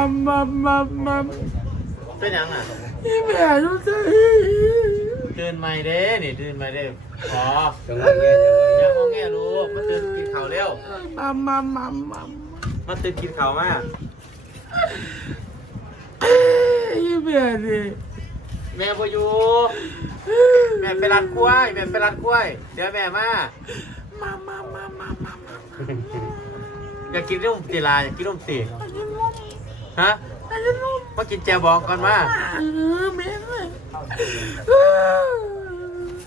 มัมมัมมัมมัมเป็นหยังอะนี่แม่รู้สึกตื่นใหม่เด้นี่ตื่นใหม่เด้ขอจังหวะเงี้ยจังหวะอย่าเงี้ยงอแงลูกมาตื่นกินข้าวเร็วมัมมัมมัมมัมมาตื่นกินข้าวมานี่แม่ดิแม่บ่อยู่แม่ไปร้านกล้วยแม่ไปร้านกล้วยเดี๋ยวแม่มามัมมัมมัมมัมมัมมัมอยากกินนมตีลาอยากกินนมตีอายุนุ่ม ฮะมมากินแจบองก่อนมาเออแม่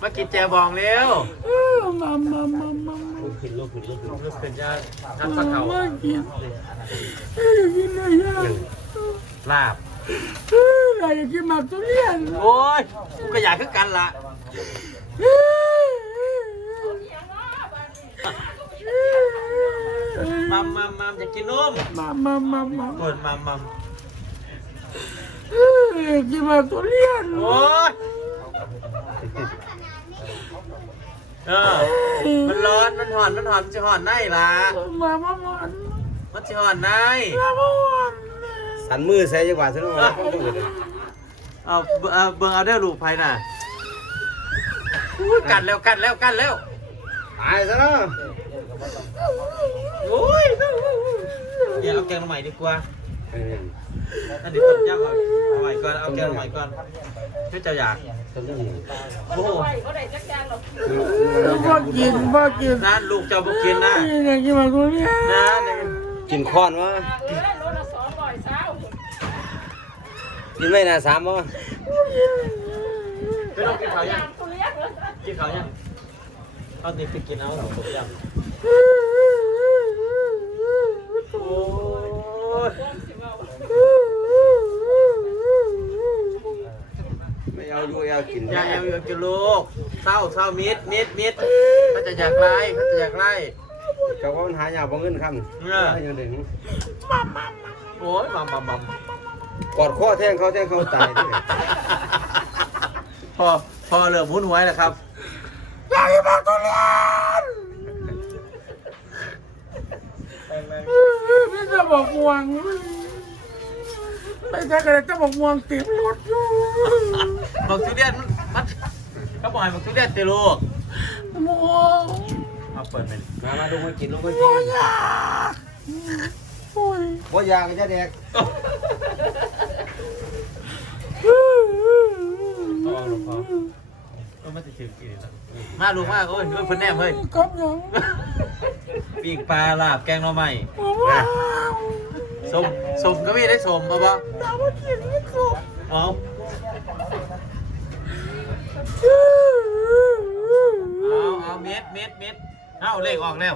มากินแจบองเร็วเออมัมมัมมัมมัมลูกขึ้นลูกขึ้นลูกขึ้นลูกเป็นญาติทักษะเขามากินเออกินอะไรย่างลาบเอออะไรอยากกินมากทุเรียนโอ้ยกูก็อยากคือกันละ เออ มัมมัมมัมอยากกินนมมัมมัมมัมมัมเปิดมัมมัมเอออยากกินหมากทุเรียนโอ้ยเออ มันร้อน มันหอน มันหอน มันจะหอนในล่ะ มามาหมอนมันจะหอนในมามาหมอนสันมือใส่จังหวะซะหน่อยมือเลยเอาเบิ่งเอาเบิ่งเอาเด้อลูกไผ่น่ะอุ้ยกัดแล้วกัดแล้วกัดแล้ว ตายซะเนาะโอ้ย เดี๋ยวเอาแกงใหม่ดีกว่าเอออันนี้ต้มยำเอาเอาใหม่ก่อนเอาแกงใหม่ก่อนเพื่อจะอยากต้นนี้โอ้โหพ่อกินพ่อกินนั่นลูกเจ้าบุกินนะอยากกินมากทุเรียนะเนี่ยกินค้อนวะกินไม่น่าสามวะไม่ต้องกินข้าวยังกินข้าวยังเอาติไปกินเอาต้มยำโอ้ย ไม่เอาอยู่เอากินอย่าอย่าอย่ากินลูกเศร้าเศร้ามิดมิดมิดเขาจะอยากไล่เขาจะอยากไล่เจ้าก็มันหายากบ่เงินคำเออยังดึงโอ้ยมัมมัมมัมกอดข้อแท่งเขาแท่งเขาตายที่พอพอเริ่มหุ้นหวยแล้วครับอยากกินหมากทุเรีย นพี่จะบอกม่วงไปใช้กันจะบอกม่วงติดรถอยู่บักทุเรียนมันมันเขาบอกให้บักทุเรียนเตลูกม่วงเอาเปิดไปดิมามาดูมากินลูกมาโอ้กิยนอยากโอ้ยว่ายาก็จะแดกเอาลูกพอ เออมันจะถึงกี่แล้วมาลูกมาโอ้ยเฮ้ยเพิ่นแนมเฮ้ยกับยังปีกปลาลาบแกงหน่อไม้ว้าวส้มส้มก็มีได้ส้มเอาปะดาวเขียนไม่ครบเอาเอาเอาเม็ดเม็ดเม็ดเอาเลขออกแล้ว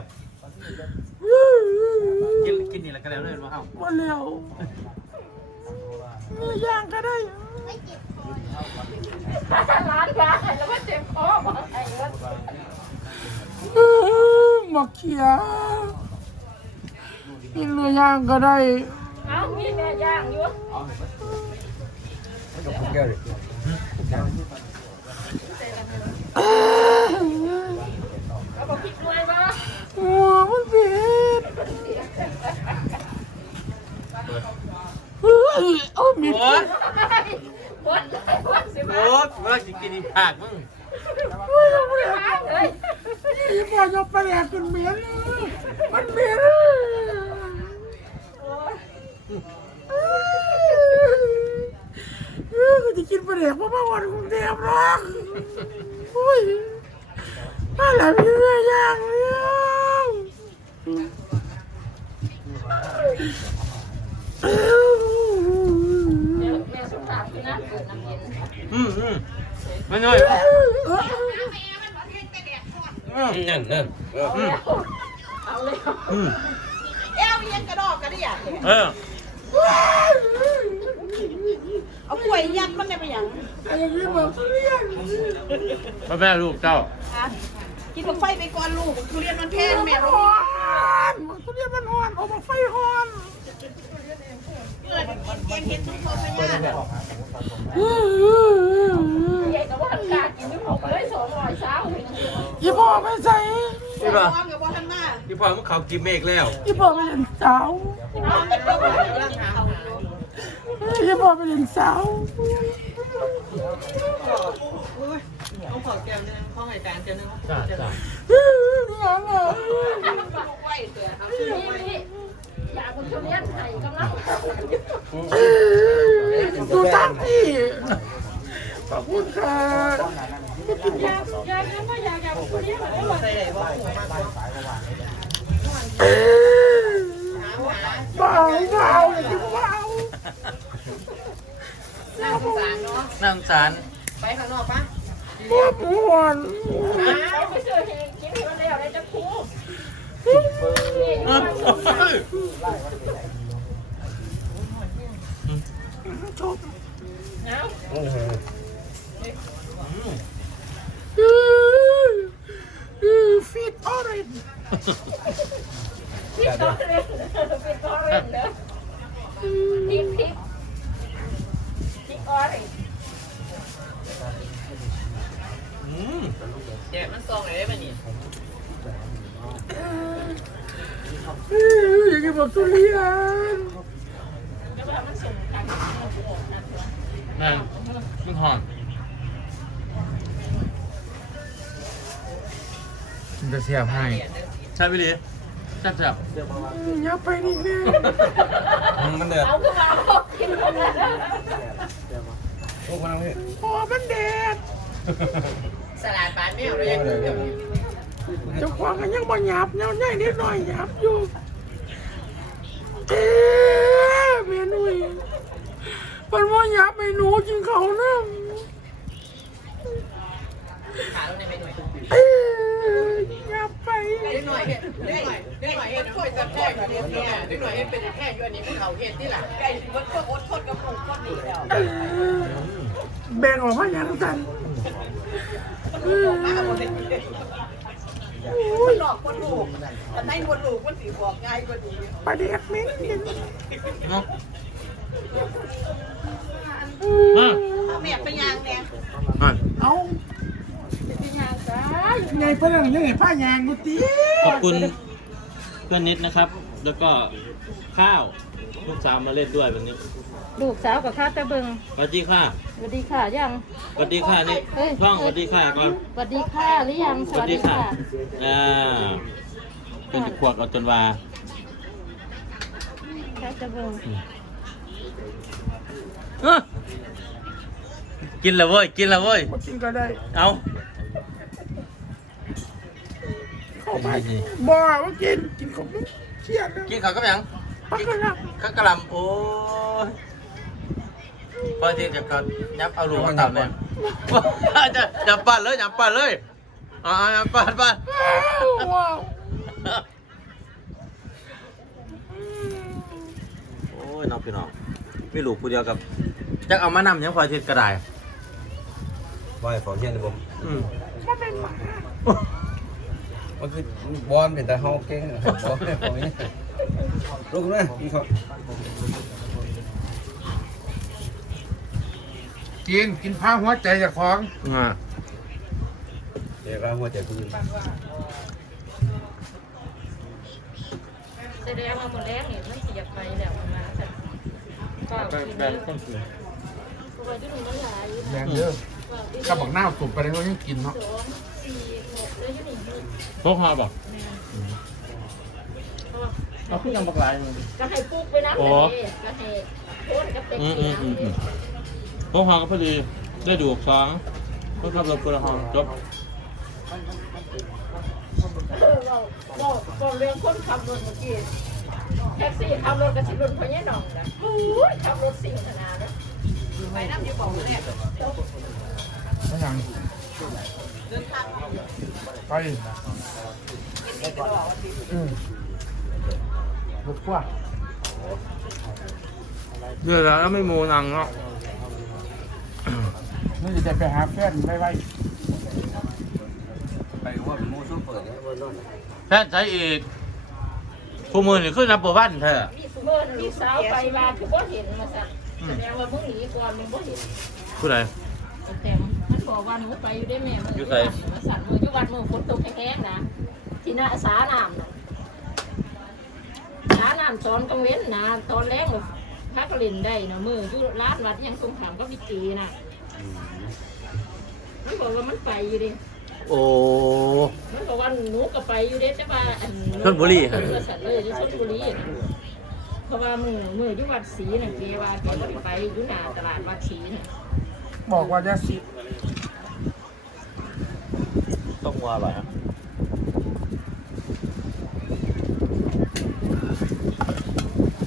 กินกินนี่แล้วก็แล้วเลยมาเอามาแล้วมีย่างก็ได้ ร้านยาแล้วก็เจ็บคอมดไอ้รถหมกเขียกินเนื้อย่างก็ได้เอ้ามีแม่ย่างอยู่กับแก้วเลยแล้วบอกผิดด้วยว่า หัวมันเผ็ดเฮ้ยโอ้มี โอ้ย หมดเลยว่าสิ โอ้ยเมื่อกี้กินอีผักมึง เฮ้ยมันเผ็ด บ้านเลย อีพ่อยกไปแหลกจนเหม็นมันเหม็นเออก็จะกินปลาแดกเพราะว่า วันกรุงเทพหรอกโอ้ยมาแล้วมีเนื้อย่างเลยเอ้าเดี๋ยวแม่สุภาพที่นั่นเกิดน้ำเย็นอืมอืมมาเลยอืมนั่นนั่นเอออืมเอาเลยอืมเอวยังกระดอกกระเดียดเออ เอากล้วยยัดมันได้ไปอย่างไอ้นี่บอกทุเรียนพ่อแม่ลูกเจ้าอะกินบักไฟไปก่อนลูกทุเรียนมันแพงแม่มันลูฮ้กอนทุเรียนมันฮ้อนออกมาไฟฮ้อนเกิดเย็นเห็นทุกคนพยานใหญ่กับว่ากากินไม่หมดเลยสองร้อยเช้าอีพ่อไม่ใส่พี่ป่ะพร้อมกับว่าท่านมาพี่พ่อมึงเขากินเมฆแล้วอีพ่อไม่เห็นสาวพร้อมกับว่าท่านมา อย่าบอกไปเล่นสาวเอาขอแก้วนึงข้อไก่การแก้วนึงจ้าจ้ายังอะไหวเสือเอานี่นี่อยากคุณชมยันไห้กำลังดูตามที่ขอบคุณค่ะอยากอยากยังว่าอยากอยากคุณชมยันอะไรวะใส่ไหนบอกหัวมากกว่า เอ้ย หาหา เบาเบาเลยเบา น่าสงสารเนาะน่าสงสารไปข้างนอกปะม่วนม่วนเอาไปเจอเฮงกินให้มันแล้วได้จะคูนี่อยู่เอ้บ้านสงสารยชมเอาอื้อหืออืออือฟีดออเรน แกมันซองไหนได้ป่ะนี่อืออยากกินแบบทุเรียนแล้วว่ามันส่งกันนั่นมันหอมมันจะเสียบให้ใช่ไหมลีแซ่บแซ่บอย่าไปนี่แน่มันเดือดเอาขึ้นมาเอากินคนละโอ้คนนั้นพี่พอมันแดด สลัดปลาแมวเรายังกินอยู่เจ้าของกันยังบ่หยาบเนาะง่ายนิดหน่อยหยาบอยู่เอ๊ะเมนูอีมันว่าหยาบเมนูกินเขาเนาะขาลงในเมนูเอ๊ะหยาบไปเล็กหน่อยเห็ดเล็กหน่อยเล็กหน่อยเห็ดเป็นตะแคงอยู่เนี่ยเล็กหน่อยเห็ดเป็นตะแคงอยู่อันนี้มันเขาเห็ดที่หลังไก่มันก็อดทนกับผูกก็ดีแล้วเอ๊ะแบ่งออกมาอย่างสันเอ๊ะมัน หลอกคนลูกแต่ในคนลูกมันสีบอกง่ายกว่าดีปลาเด็กเม้นกินเนาะเอ๊ะแม่ไปยางเนี่ยนั่นเอาเป็นยังไงไงเพื่อนยังไงผ้ายางกูตีขอบคุณเพื่อนนิดนะครับ แล้วก็ข้าว ลูกสาวมาเล่นด้วยวันนี้ ลูกสาวกับข้าตะเบิงสวัสดีค่ะ สวัสดีค่ะยังสวัสดีค่ะนี่เฮ้ยท่องสวัสดีค่ะก่อนสวัสดีค่ะหรือยังสวัสดีค่ะอ่าเป็นขวดเอาจนว่าข้าตะเบิงเอ้อกินแล้วเว้ยกินแล้วเว้ยมากินก็ได้เอาเข้าไปบ่ว่ากินกินของมึงเชียดนะกินข้าวกับหยังปักกระลับข้าวกะหล่ำโอ้ย พอที่จะก็ยับเอาลูกเอาเต่าเลยจะอย่าปั่นเลยอย่าปั่นเลยอ่าอย่าปั่นปั่นว้าวโอ้ยน้องพี่น้องมีลูกผู้เดียวกับจักเอามานำยังพอทิศก็ได้บ่อยของเฮียนผมอืมมันเป็นหมามันคือบอลเป็นแต่เฮาเก่งบอลของนี้ลูกนะนี่ครับ กินกินผ้าหัวใจจากของอ่าเดี๋ยวเราหัวใจพื้นแสดงว่าหมดแรงนี่มันสิอยากไปแล้วประมาณสักเก้าแบปีบนี้คนสวยเพราะว่าที่นี่มันหลายอยู่แรนะงเยอะว่าที่กระบอกหน้าสุกไปแล้วยังกินเนาะสองสี่หกแล้วที่นี่มันพวกฮาบอกแม่เพราะว่าเอาขึ้นกันบักลายมึงก็ให้ปลูกไปน้ำโอ้ทะเลก็ให้โคนกับเป็ดอืมสีอืมอืมน้ำอืม พวกฮาก็พอดีได้ดูกสองพวกขับรถคนละห้องจบเออเราเราเราเรื่องคนขับรถเมื่อกี้แท็กซี่ขับรถกับสิรถพญาหนองนะโอ้ยขับรถสิ่งขนาดนั้นไปน้ำที่บอกเนี่ยไม่ยังเดินทางไปอืมรถกว่าเดือดแล้วไม่มูนังเนาะ นี่จะไปหาเพื่อนไว้ไว้ไปว่าเป็นมูซุปเปอร์เนี่ยบนโน่นแพทย์ใช้อีกคู่มือนี่ขึ้นนับประวันเธอเมื่อที่สาวไปมาคือบ่เห็นมาสั่นแสดงว่ามึงหนีก่อนมึงบ่เห็นผู้ใดแต่มันบอกว่าหนูไปอยู่ได้แม่มันอยู่ไสมาสั่นมืออยู่วันมือฝนตกแห้งๆนะที่หน้าสาน้ำน่ะสาน้ำตอนกลางเว้นนะตอนแรกเลยพพักเล่นได้เนาะมืออยู่ร้านวัดยังสงขามก็มีจีน่ะ มันบอกว่ามันไปอยู่ดิโอ้ มันบอกว่าหนูก็ไปอยู่เด้แต่ว่าอันชลบุรีคครัรับบสัตว์เลยที่ชลบุรีน่ะเพราะว่ามือมืออยู่วัดศรีน่ะเกว่าเกว่าไปอยู่หน้าตลาดวัดศรีน่ะบอกว่าจะสิต้องว่าอะไรอะ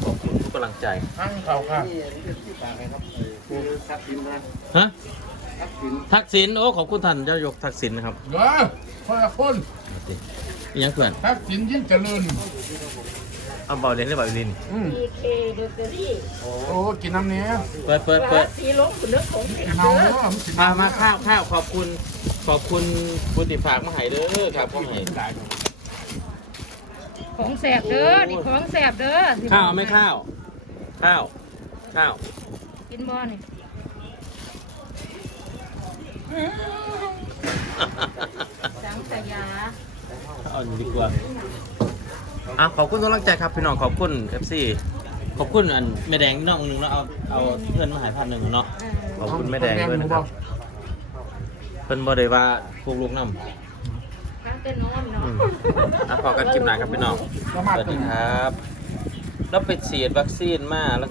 ขอบคุณทุกกำลังใจ ทั้งเขาค่ะ ฮะทักษิณโอ้ขอบคุณท่านเจ้ายกทักษิณนะครับเด้อคนละคนนี่ยังเพื่อนทักษิณยิ่งเจริญเอาเบาเรียนได้เบาลินอืมพีเคเบเกอรี่โอ้กินน้ำเนี้ยเปิดเปิดเปิว่าดสีล้มคุณนึกของเด็กเมาเด้อเนาะมันกินมามาข้าวข้าวขอบคุณ ขอบคุณบุติฝากมาให้เด้อครับพ่อให้ของแสบเด้อ นี่ของแสบเด้อข้าวเอาไหม่ข้าว ข้าว ข้าวกิ นบ่นี่สังขยาเอาอยู่ดีกว่าอะขอบคุณทุกกำลังใจครับพี่น้องขอบคุณ FC ขอบคุณอันแม่แดงน้องหนึงเนาะเอาเอาเพื่อนมาใหายพันหนึ่งเนาะเออขอบคุณแม่แดงด้วยนะครับเพิ่นบ่ได้ว่าพวกลูกน้ำตั้งแต่นอนเนาะอืมอะพอกันคลิปหน้าครับพี่น้องสวัสดีครับแล้วไปฉีดวัคซีนมาแล้ว